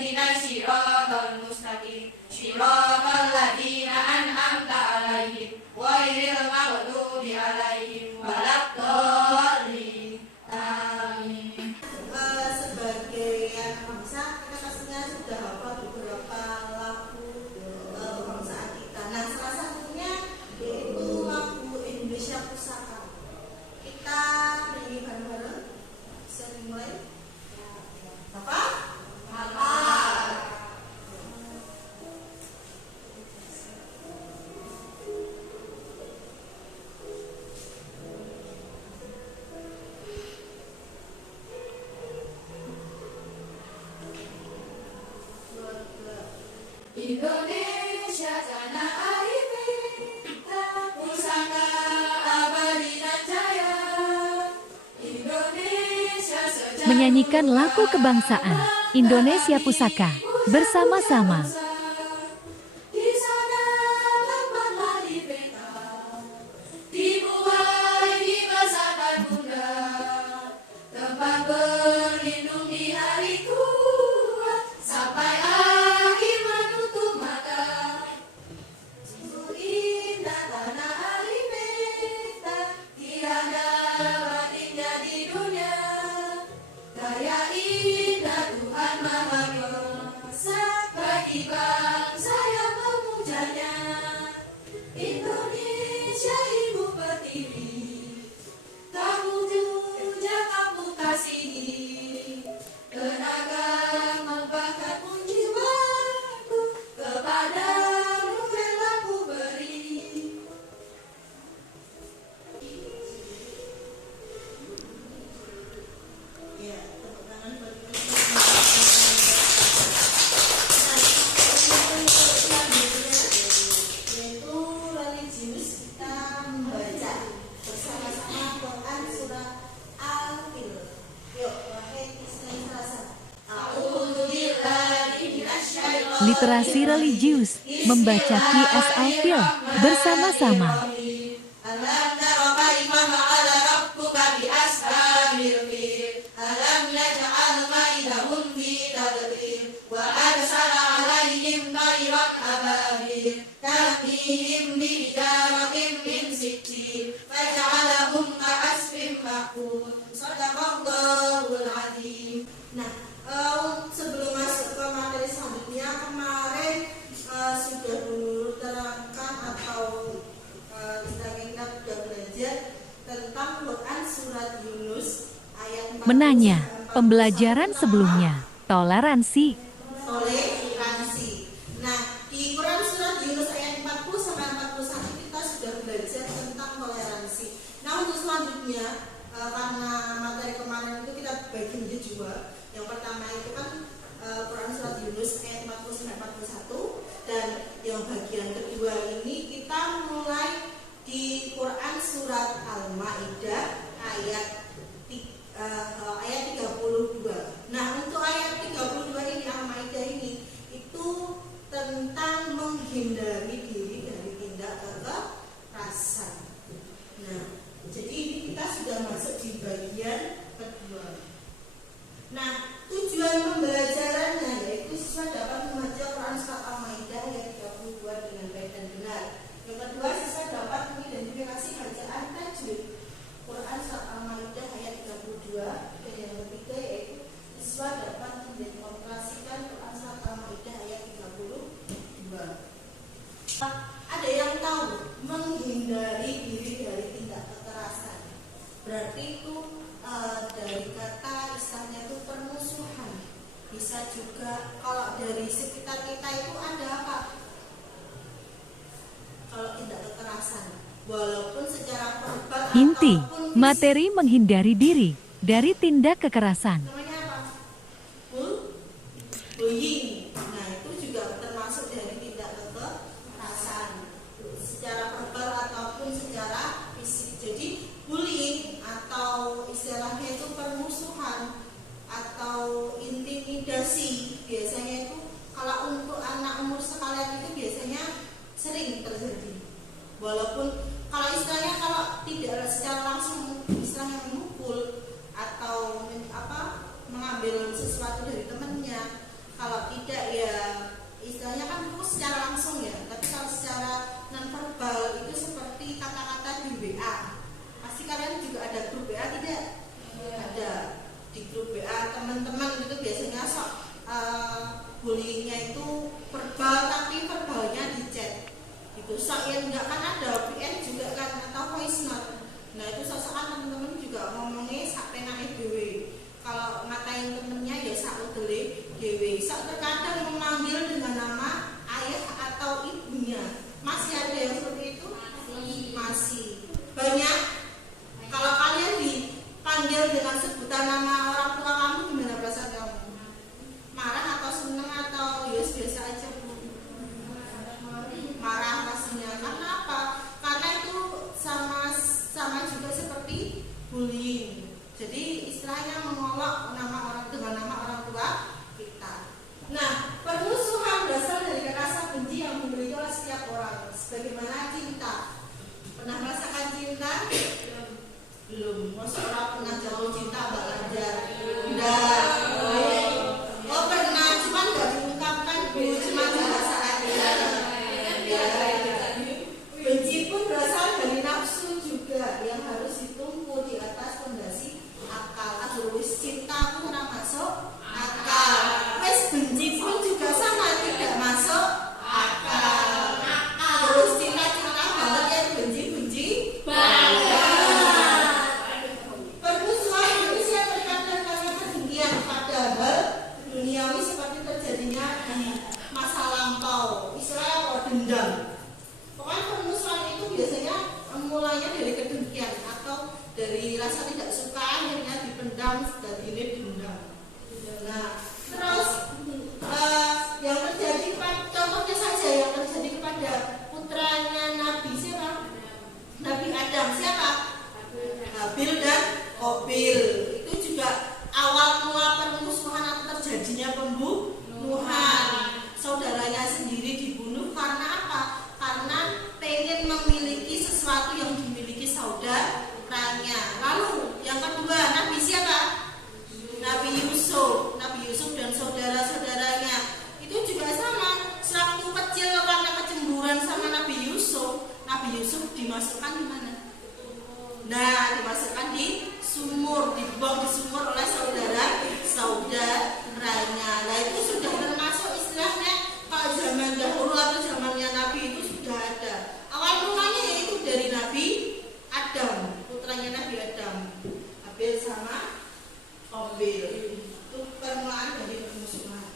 ihdinas siratal mustaqim siratal ladzina an'amta 'alaihim ghairil maghdubi 'alaihim waladdallin. Amin. Sebagai anak bangsa, kita pastinya sudah hafal beberapa lagu kebangsaan kita. Nah, salah satunya yaitu lagu Indonesia Pusaka. Kita bernyanyi bareng-bareng. Bisa dimulai? Apa? Indonesia tanah air kita, pusaka abadi dan jaya. Indonesia sejarah Menyanyikan lagu kebangsaan Indonesia Pusaka bersama-sama. di sana tempat lahir beta, dibuai di bersama bunda, tempat berlindung di hari tua sampai akhir menutup mata. Sungguh indah tanah air beta, tiada bandingnya di dunia. Daya indah Tuhan Maha Kuasa, bagi bangsa yang memujanya. Indonesia ibu pertiwi, kamu juga kamu kasihi. Tenaga membakatmu jiwaku, kepadamu rela ku beri. Ya, tepuk tangan buat yaitu religius. Kita membaca bersama-sama Quran surat Al-Fil. Yuk, wahai Islam Selasa. A'udzu billahi minasyaitonir Literasi religius membaca QS Al-Fil bersama-sama. Alam tara kaifa fa'ala rabbuka bi ashabil fil. Alam naj'al kaidahum fi tadbir wa arsala 'alaihim tayran ababil tarmihim bi hijaratin min sijil faj'alahum ka'asfin ma'kul. Shadaqallahul 'azim. Nah, sebelum masuk ke materi selanjutnya, kemarin sudah dulu terangkan atau istilahnya kita sudah belajar tentang Quran surat Yunus ayat 40 Menanya, pembelajaran sebelumnya, toleransi. toleransi. Nah, di Quran surat Yunus ayat 40 sampai 41 kita sudah belajar tentang toleransi. Nah, untuk selanjutnya karena materi kemarin itu kita bagi menjadi dua. Yang pertama itu kan Quran surat Yunus ayat 40 sampai 41, dan yang bagian kedua ini kita mulai di Quran surat Al-Maidah ayat 32. Nah, untuk ayat 32 ini Al-Maidah ini itu tentang menghindari diri dari tindak kekerasan. Nah, jadi ini kita sudah masuk di bagian kedua. Nah, tujuan pembelajarannya yaitu siswa dapat membaca Quran surat Al-Maidah ayat 32 dengan baik dan benar. Yang kedua, siswa dapat mengidentifikasi bacaan tajwid Quran surat Al-Maidah ayat 32. Dan yang ketiga yaitu siswa dapat mengidentifikasikan Quran surat Al-Maidah ayat 32. Ada yang tahu menghindari diri dari tindak kekerasan? Berarti itu dari kata istilahnya itu permusuhan. Bisa juga kalau dari sekitar kita itu ada apa? Kalau tindak kekerasan, walaupun secara verbal Inti, ataupun materi menghindari diri dari tindak kekerasan. namanya apa? Bullying. Nah, itu juga termasuk dari tindak kekerasan secara verbal ataupun secara fisik. Jadi bullying atau istilahnya itu permusuhan atau intimidasi biasanya itu kalau untuk anak umur sekalian itu biasanya sering terjadi. Walaupun kalau istilahnya kalau tidak secara langsung istilahnya memukul atau mengambil sesuatu dari temannya, kalau ada di grup WA teman-teman itu biasanya bullyingnya itu verbal, tapi verbalnya di chat itu ya enggak kan ada VN juga kan atau voice note. Nah itu sosokan teman-teman juga ngomongnya sampai naik dewe. Kalau ngatain temennya ya sak udele dewe. Terkadang memanggil dengan nama ayah atau ibunya. Masih ada yang seperti itu? Masih. Banyak. Kalau kalian dipanggil dengan sebutan nama orang tua kamu, gimana perasaan kamu? Marah atau senang atau ya biasa aja? Marah pastinya. Karena apa? Karena itu sama juga seperti bullying. Jadi istilahnya mengolok dengan nama orang tua kita. Nah, permusuhan berasal dari kekerasan benci yang dimiliki oleh setiap orang. Sebagaimana cinta. Pernah merasakan cinta? Belum. Masa orang pernah jatuh cinta Mbak Lanjar? Enggak. Oh pernah, cuman nggak diungkapkan Bu, cuma perasaan aja. Benci pun berasal dari nafsu juga yang harus ditumpu di atas fondasi akal. Terus cinta pun ora masuk akal. Wes benci pun juga sama, tidak masuk akal. Terus cinta banget ya, benci banget. Permusuhan manusia terkadang karena kedengkian pada hal duniawi seperti terjadinya di masa lampau. Istilahnya apa? Dendam. Pokoknya permusuhan itu biasanya mulanya dari kedengkian atau dari rasa tidak suka akhirnya dipendam dan ini dendam. Nah, terus yang terjadi contohnya saja yang terjadi kepada putranya Nabi siapa? Nabi Adam siapa? Habil dan Qabil. Itu juga awal mula permusuhan atau terjadinya pembunuhan. Saudaranya sendiri dibunuh karena apa? Karena pengen memiliki sesuatu yang dimiliki saudaranya. Lalu yang kedua, Nabi siapa? Nabi Yusuf dan saudara-saudaranya itu juga sama. Sewaktu kecil karena kecemburuan sama Nabi Yusuf dimasukkan di mana? Nah, dimasukkan di sumur, dibuang di sumur oleh saudaranya. Nah, itu sudah termasuk istilahnya kalau zaman dahulu atau zamannya Nabi itu sudah ada. Awal mulanya yaitu dari Nabi Adam, putranya Nabi Adam, Habil sama Qabil. Itu permulaan dari permusuhan.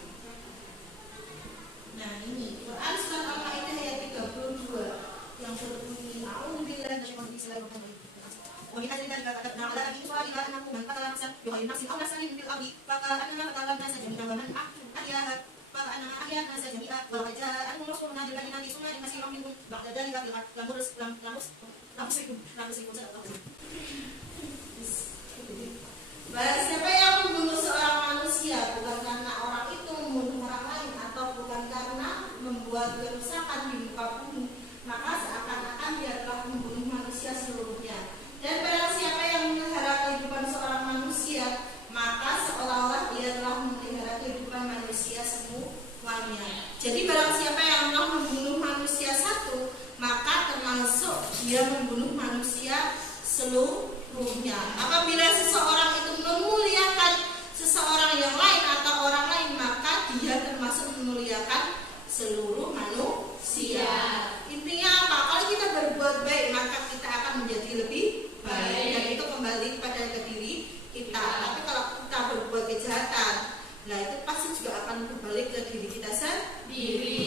Nah ini Quran surat Al-Maidah ayat 32 yang berbunyi A'udzubillahi minasyaitonir rajim. Wa min ajli dzalika katabna 'ala bani Israila annahu man qatala nafsan bighayri nafsin aw fasadin fil ardi fakaannama qatala an-nasa jami'an wa man ahyaha fakaannama ahya an-nasa jami'an wa law ja'ahum rasulun bil bayyinati thumma yamsihum minhum ba'da dzalika Barang siapa yang membunuh seorang manusia bukan karena orang itu membunuh orang lain atau bukan karena membuat kerusakan di muka bumi, maka seakan-akan dia telah membunuh manusia seluruhnya. Dan barang siapa yang memelihara kehidupan seorang manusia, maka seolah-olah dia telah memelihara kehidupan manusia semuanya. Jadi barang siapa yang telah membunuh manusia satu, maka termasuk dia membunuh manusia seluruhnya. Apabila seseorang itu memuliakan seseorang yang lain atau orang lain, maka dia termasuk memuliakan seluruh manusia. Intinya apa? Kalau kita berbuat baik, maka kita akan menjadi lebih baik, dan itu kembali pada diri kita. Tapi kalau kita berbuat kejahatan, nah itu pasti juga akan berbalik ke diri kita sendiri.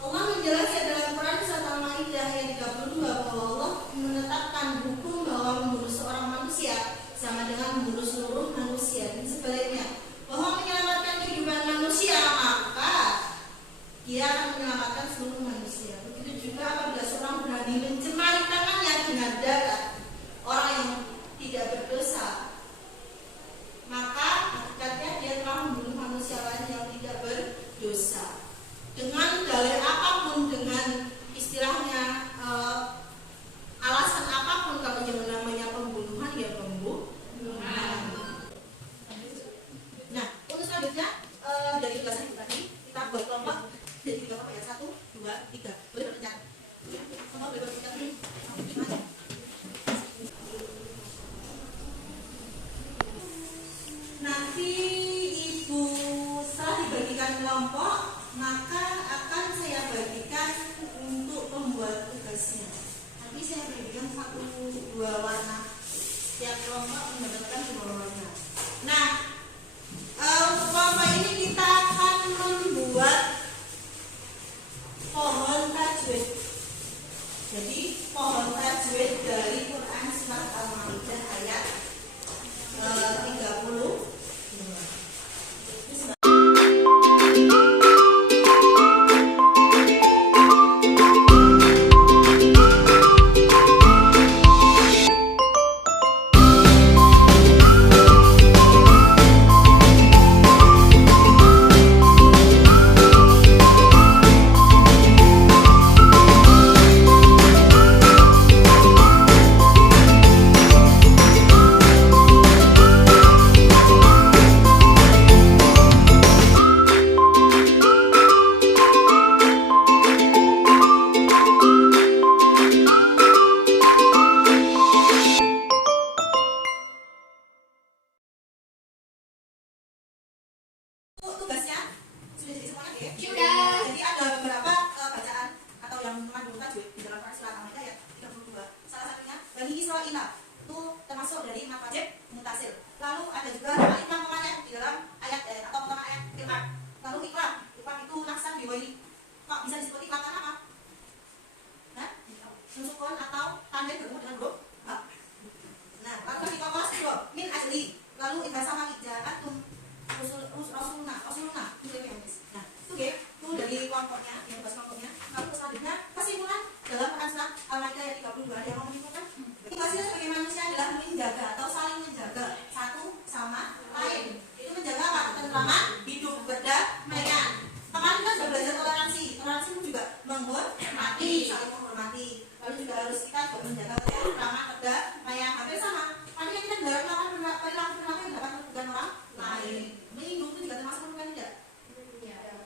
Allah menjelaskan dalam Quran surat Al-Maidah ayat 32 bahwa Allah menetapkan hukum bahwa membunuh seorang manusia sama dengan membunuh seluruh manusia, dan sebaliknya bahwa menyelamatkan kehidupan manusia maka dia akan menyelamatkan seluruh manusia. Begitu juga apabila seorang berani mencemari tangannya dengan darah orang yang tidak berdosa, maka hakikatnya dia telah membunuh manusia lain yang tidak berdosa. Dengan dalil apapun, dengan istilahnya alasan apapun, kalau yang namanya pembunuhan ya pembunuhan. Nah, untuk selanjutnya dari tugasan tadi kita buat kelompok jadi 3 kelompok ya, 1, 2, 3. Boleh berpencet. Semua boleh berpencet. kelompok, maka akan saya bagikan untuk membuat tugasnya. Nanti saya berikan 1-2 warna. Setiap kelompok mendapatkan 2 warna. Nah, untuk kelompok ini kita akan membuat pohon tajwid. Jadi pohon tajwid dari Quran surat Al-Maidah ayat 30. Tugasnya sudah jadi semuanya ya? Sudah. Jadi ada beberapa bacaan atau yang mengandung tajwid di dalam Quran surat Al-Maidah ayat 32. Salah satunya Bani Israil itu termasuk dari mat wajib mutasil. Lalu ada juga alif lam kemana di dalam ayat atau potongan ayat Qira'at. Lalu ikram itu naksan biwai. Kok bisa disebut ikram karena apa? Nah, sukun atau tanda bertemu dengan huruf ha. Nah, lalu di kelas min ajli. Lalu idza sama ija'atum Rasuluna nah itu ya, itu dari kelompoknya, yang bahas kelompoknya. Lalu selanjutnya kesimpulan dalam Quran surat Al-Maidah ayat 32 ada yang mau menyimpulkan. Tugasnya sebagai manusia adalah menjaga atau saling menjaga satu sama lain. Itu menjaga apa? Ketentraman hidup, berdamaian. Kemarin kita sudah belajar toleransi. Toleransi itu juga menghormati, saling menghormati. Lalu juga harus kita juga menjaga ketentraman, berdamaian. Hampir sama. Tadi kita belajar melakukan perilaku yang dapat merugikan orang lain. Menyinggung itu juga termasuk merugikan tidak?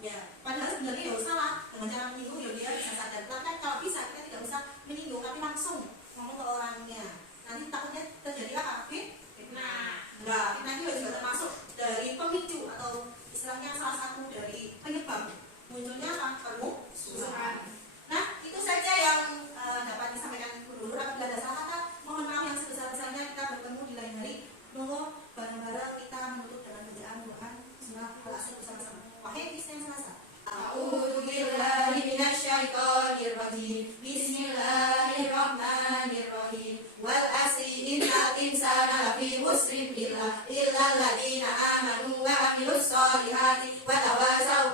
Ya, padahal sebenarnya ya salah dengan cara menyinggung ya dia bisa sadar. Tapi kan kalau bisa kita tidak usah menyinggung tapi langsung ngomong ke orangnya. Nanti takutnya terjadi apa? Fitnah. Nah, fitnah itu juga termasuk dari pemicu atau istilahnya salah satu dari penyebab munculnya apa? Permusuhan. Nah, itu saja yang dapat disampaikan dulu. Apabila ada salah kata, mohon maaf yang sebesar-besarnya. Kita bertemu di lain hari. Monggo bareng-bareng kita menutup dengan bacaan Quran surah Al-Asr bersama-sama. Wahai Kristen Selasa. A'udzu billahi minasyaitonir rajim. Bismillahirrahmanirrahim. Wal asri innal insana lafi khusrin illa alladziina aamanu wa 'amilus shalihati wa tawasaw